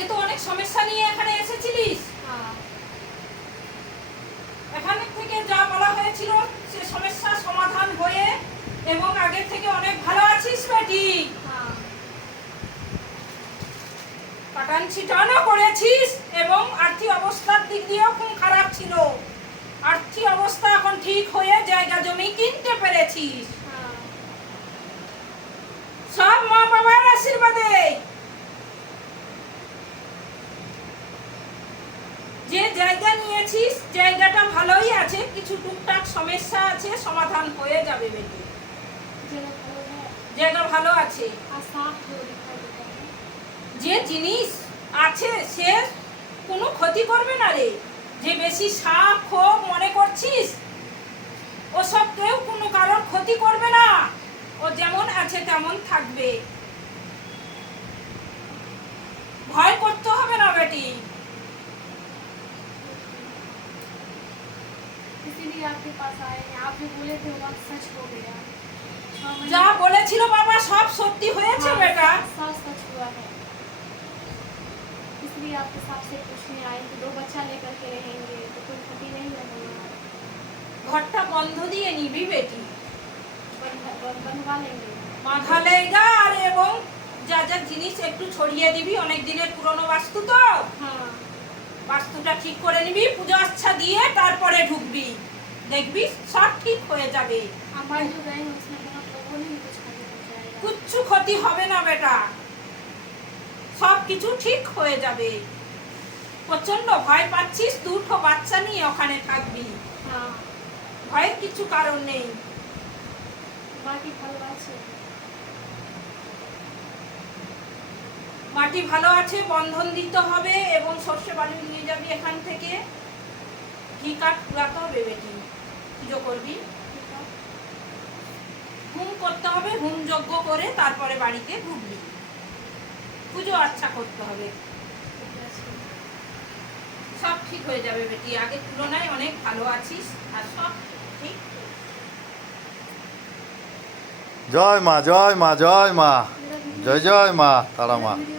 আগে তো অনেক সমস্যা নিয়ে এখানে এসেছিলিস। এখানে থেকে যা বলা হয়েছিল সে সমস্যা সমাধান হয়ে এবং আগের থেকে অনেক ভালো আছিস বেটি। কাটান ছিটানও করেছিস এবং আর্থিক অবস্থার দিক দিয়েও খুব খারাপ ছিল। আর্থিক অবস্থা এখন ঠিক হয়ে জায়গা জমি কিনতে পেরেছিস। সব মা বাবার আশীর্বাদে। যে জায়গা নিয়েছিস জায়গাটা ভালোই আছে, কিছু টুকটাক সমস্যা আছে, সমাধান হয়ে যাবে বেটি। জায়গা ভালো আছে। যে জিনিস আছে সে কোনো ক্ষতি করবে না রে। যে বেশি সাপ খোপ মনে করছিস ওসব কেউ কোনো কারোর ক্ষতি করবে না। ও যেমন আছে তেমন থাকবে, ভয় করতে হবে না বেটি। इसीलिए आपके पास आए हैं। आप जो बोले थे वो बात सच हो गया। যা বলেছিল বাবা সব সত্যি হয়েছে বেটা। सब सच हुआ है। इसलिए आपके साथ से पूछने आई कि 2 बच्चा लेकर के रहेंगे तो कोई क्षति नहीं है हमारा। ঘরটা বন্ধ দিয়ে নিবি বেটি। बनवा लेंगे। বাঁধা লেগা আর এবং যা যা জিনিস একটু ছড়িয়ে দিবি, অনেক দিনের পুরনো বাস্তু তো। हाँ। বাস্তুটা ঠিক করে নিবি, পূজা আচ্ছা দিয়ে তারপরে ঢুকবি, দেখবি সব ঠিক হয়ে যাবে। हमारे जो गए हैं उसमें बहुत लोगों ने कुछ क्षति पहुंचाएगा। কিচ্ছু ক্ষতি হবে না বেটা, সব কিছু ঠিক হয়ে যাবে। প্রচন্ড ভয় পাচ্ছিস, দুটো বাচ্চা নিয়ে ওখানে থাকবি। हाँ। ভয়ের কিছু কারণ নেই। बाकी ভালো আছে। মাটি ভালো আছে, বন্ধন দিতে হবে এবং সর্ষে বালি নিয়ে যাবি এখান থেকে। ঘি কাঠ পুরাতে হবে বেটি, পুজো করবি, হুম করতে হবে, হুম যজ্ঞ করে তারপরে বাড়িতে ঢুকবি, পুজো আচ্ছা করতে হবে। সব ঠিক হয়ে যাবে বেটি, আগের তুলনায় অনেক ভালো আছিস আর সব ঠিক। জয় মা, জয় মা, জয় মা, জয় জয় মা, তারা মা।